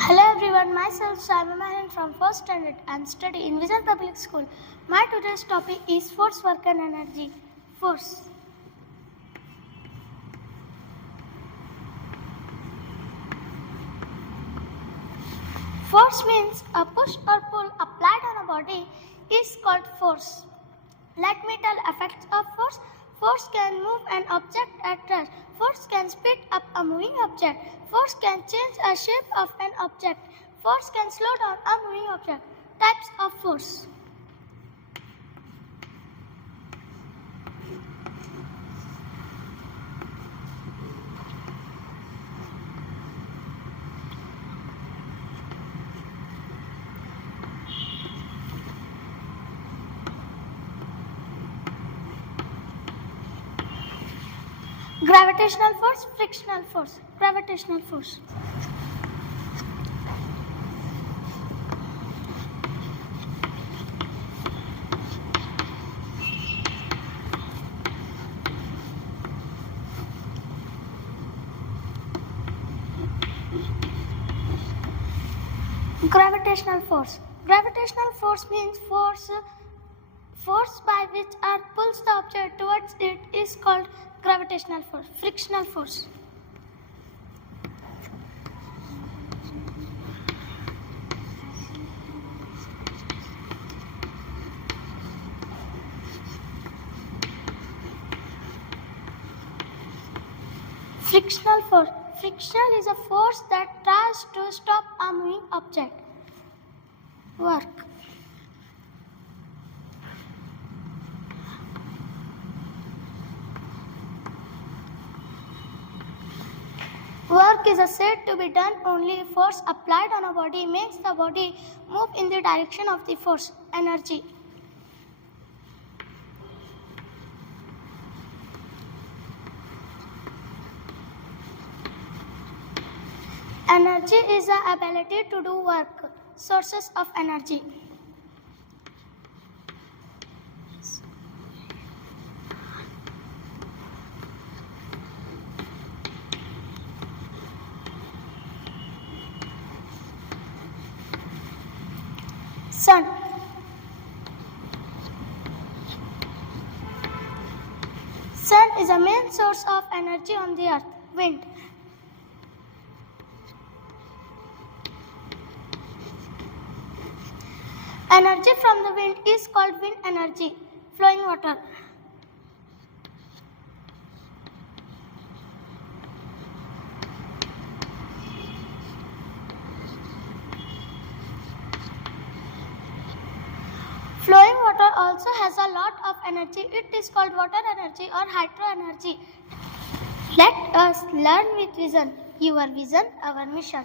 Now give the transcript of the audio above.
Hello everyone, myself Simon Mahan from 1st standard and study in Vision Public School. My today's topic is force, work and energy. Force. Force means a push or pull applied on a body is called force. Like me tell effects of force. Force can move an object at rest. Force can speed up a moving object. Force can change a shape of an object. Force can slow down a moving object. Types of force. Gravitational force, frictional force. Gravitational force. Gravitational force. Gravitational force means force by which Earth pulls the object towards it is called gravitational force. Frictional force. Frictional force. Friction is a force that tries to stop a moving object. Work. Work is said to be done only if force applied on a body makes the body move in the direction of the force. Energy. Energy is the ability to do work. Sources of energy. Sun. Sun is the main source of energy on the earth. Wind. Energy from the wind is called wind energy. Flowing water. Flowing water also has a lot of energy. It is called water energy or hydro energy. Let us learn with vision. Your vision, our mission.